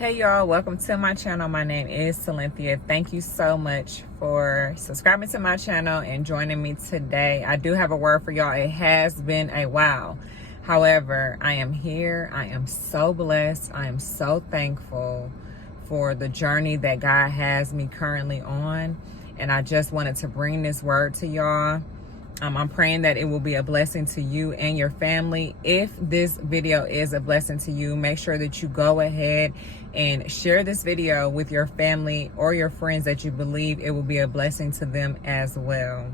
Hey y'all, welcome to my channel. My name is Cynthia. Thank you so much for subscribing to my channel and joining me today. I do have a word for y'all. It has been a while. However, I am here. I am so blessed. I am so thankful for the journey that God has me currently on. And I just wanted to bring this word to y'all. I'm praying that it will be a blessing to you and your family. If this video is a blessing to you, make sure that you go ahead and share this video with your family or your friends that you believe it will be a blessing to them as well.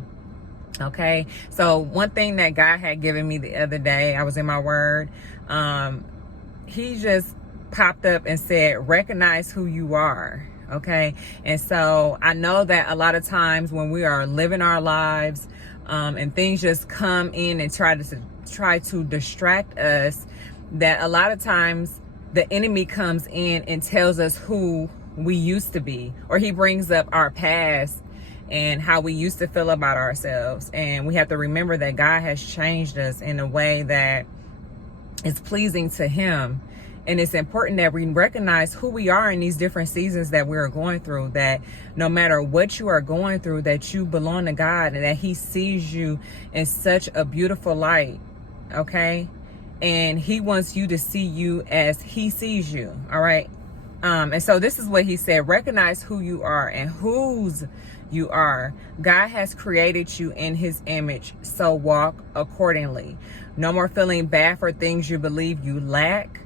Okay, so one thing that God had given me the other day, I was in my word, he just popped up and said, recognize who you are. Okay, and so I know that a lot of times when we are living our lives, and things just come in and try to distract us, that a lot of times the enemy comes in and tells us who we used to be, or he brings up our past and how we used to feel about ourselves. And we have to remember that God has changed us in a way that is pleasing to him. And it's important that we recognize who we are in these different seasons that we're going through, that no matter what you are going through, that you belong to God and that he sees you in such a beautiful light. Okay. And he wants you to see you as he sees you. All right. And so this is what he said, recognize who you are and whose you are. God has created you in his image, so walk accordingly. No more feeling bad for things you believe you lack.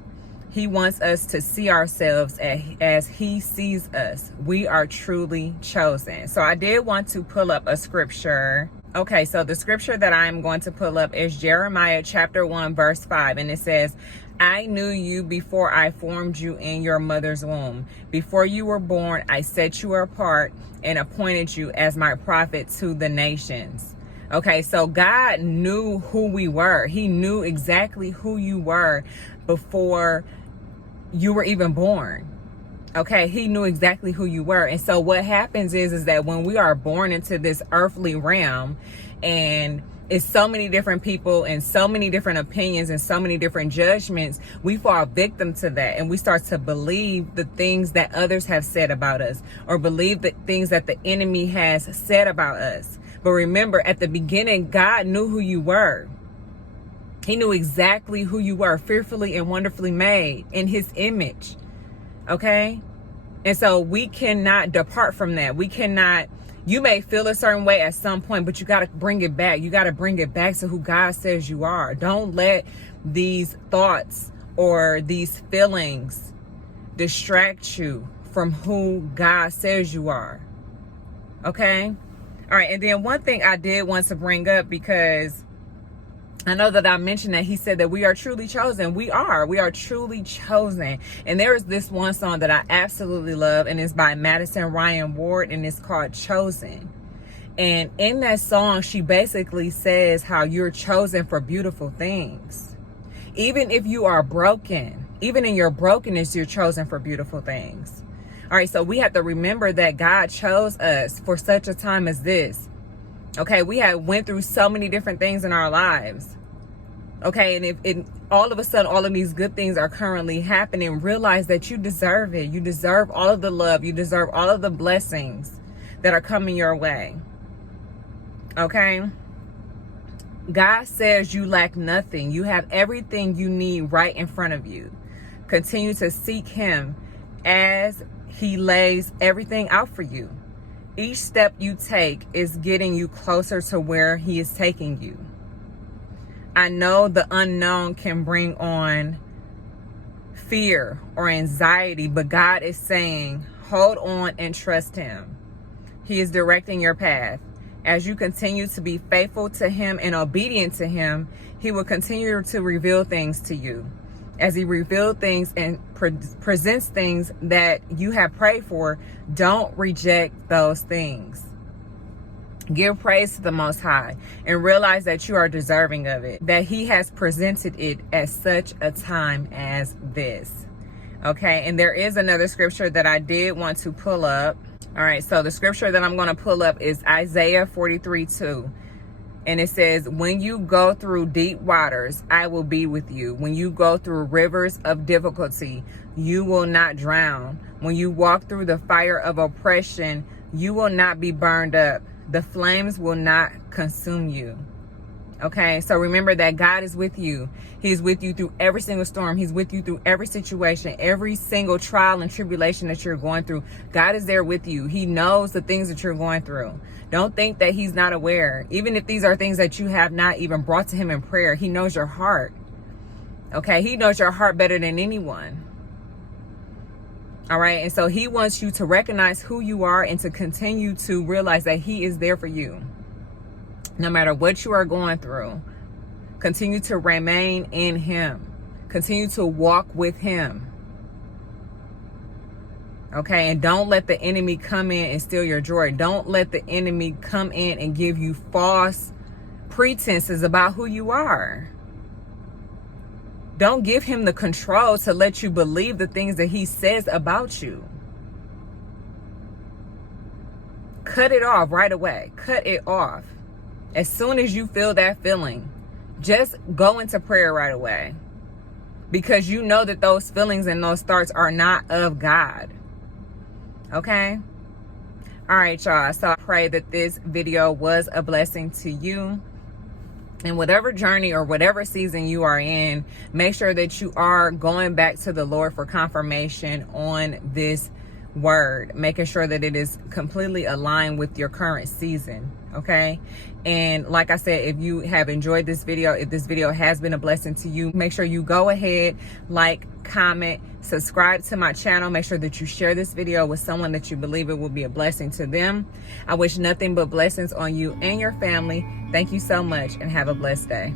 He wants us to see ourselves as he sees us. We are truly chosen. So I did want to pull up a scripture. Okay, so the scripture that I'm going to pull up is Jeremiah chapter 1, verse 5. And it says, I knew you before I formed you in your mother's womb. Before you were born, I set you apart and appointed you as my prophet to the nations. Okay, so God knew who we were. He knew exactly who you were before you were even born. Okay, he knew exactly who you were. And so what happens is that when we are born into this earthly realm, and it's so many different people and so many different opinions and so many different judgments, we fall victim to that, and we start to believe the things that others have said about us, or believe the things that the enemy has said about us. But remember, at the beginning, God knew who you were. He knew exactly who you were, fearfully and wonderfully made in his image. Okay? And so we cannot depart from that. We cannot, you may feel a certain way at some point, but you got to bring it back. You got to bring it back to who God says you are. Don't let these thoughts or these feelings distract you from who God says you are. Okay? All right. And then one thing I did want to bring up, because I know that I mentioned that he said that we are truly chosen. We are truly chosen. And there is this one song that I absolutely love, and it's by Madison Ryan Ward, and it's called Chosen. And in that song, she basically says how you're chosen for beautiful things. Even if you are broken, even in your brokenness, you're chosen for beautiful things. All right, so we have to remember that God chose us for such a time as this. Okay, we have went through so many different things in our lives. Okay, and if all of a sudden all of these good things are currently happening, realize that you deserve it. You deserve all of the love. You deserve all of the blessings that are coming your way. Okay? God says you lack nothing. You have everything you need right in front of you. Continue to seek him as he lays everything out for you. Each step you take is getting you closer to where he is taking you. I know the unknown can bring on fear or anxiety, but God is saying, hold on and trust him. He is directing your path. As you continue to be faithful to him and obedient to him, he will continue to reveal things to you. As he reveals things and presents things that you have prayed for, don't reject those things. Give praise to the Most High and realize that you are deserving of it, that he has presented it at such a time as this. Okay, and there is another scripture that I did want to pull up. All right, so the scripture that I'm going to pull up is Isaiah 43:2. And it says, when you go through deep waters, I will be with you. When you go through rivers of difficulty, you will not drown. When you walk through the fire of oppression, you will not be burned up. The flames will not consume you. Okay, so remember that God is with you. He's with you through every single storm. He's with you through every situation, every single trial and tribulation that you're going through. God is there with you. He knows the things that you're going through. Don't think that he's not aware. Even if these are things that you have not even brought to him in prayer, he knows your heart. Okay, he knows your heart better than anyone. All right, and so he wants you to recognize who you are and to continue to realize that he is there for you. No matter what you are going through, continue to remain in him. Continue to walk with him. Okay, and don't let the enemy come in and steal your joy. Don't let the enemy come in and give you false pretenses about who you are. Don't give him the control to let you believe the things that he says about you. Cut it off right away. Cut it off. As soon as you feel that feeling, just go into prayer right away. Because you know that those feelings and those thoughts are not of God. Okay? All right, y'all. So I pray that this video was a blessing to you. In whatever journey or whatever season you are in, make sure that you are going back to the Lord for confirmation on this word, making sure that it is completely aligned with your current season. Okay, and like I said, if you have enjoyed this video, if this video has been a blessing to you, make sure you go ahead, like, comment, subscribe to my channel. Make sure that you share this video with someone that you believe it will be a blessing to them. I wish nothing but blessings on you and your family. Thank you so much and have a blessed day.